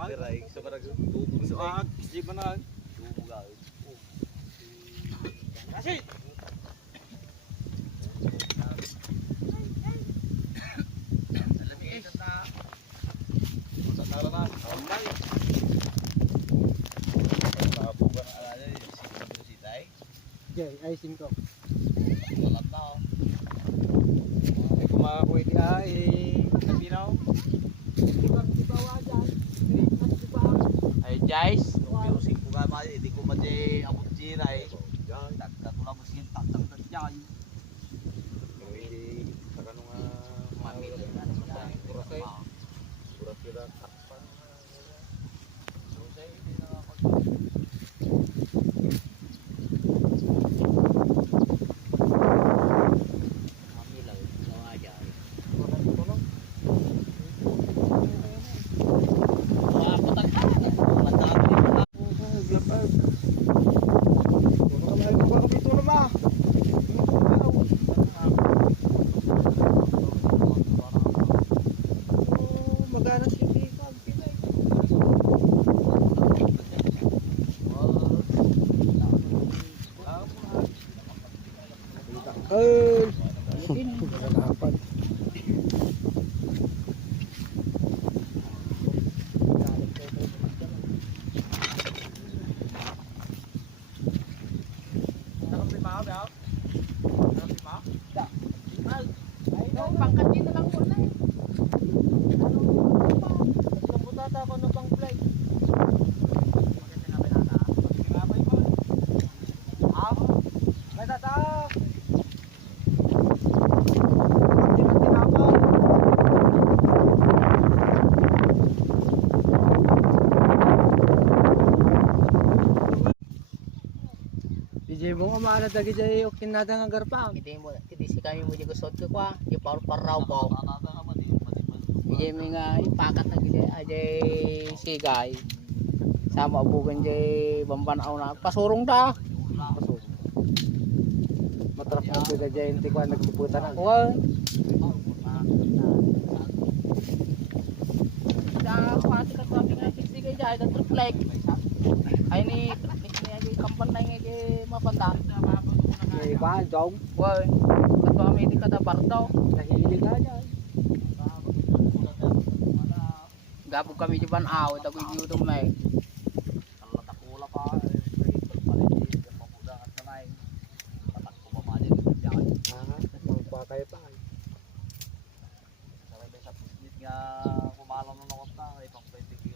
Piray, so karag tubog So sa di ba na? tubog ay. Kasi Sa tara na. amay. Nakabugan ang alala yung siguro si Tay. Jay, ayusin ko. Walang na oh. Ay kumakuha di ay napinaw. Ay guys, Music ko ka ma, hindi ko madi abot sira eh. Katulad mo sige tatang tatyan. hindi sa kanong Mamili na naman. Kurasay. Pura-pura takpan. So say hindi na ako. Mamilaw, nawa dyan. Wala pa tagpan. Matapos. Magana hindi ka pinay. Dapat. Pangkat dito lang po na eh. Putata ako na pang flight. May tata. DJ mo amana dagi jay okin nada nga garpang. Hindi si kami mo juga sot ko kwa. Di par-paraw ko. DJ mi nga ipakat na gili ajay sigay. Sama bukan jay bambanaw na pasurong da. Matrap mo sila jay hindi ko nagsiputan na. Kuha. Da pati ka sabi nga sigay jay da reflect. Ay ni ajay kampan na nga jay mapanda. May ba jog Kuha. Kato kami di kada bardaw. nahilig na dyan. Gapog kami juban aw dagoy gyudong may. Takula pa. Pamuda at sanay. Patakbo pa pa din. Magpakay pa. Sabi sa puslit nga kumalang na nakot na. Ipang 20 kg.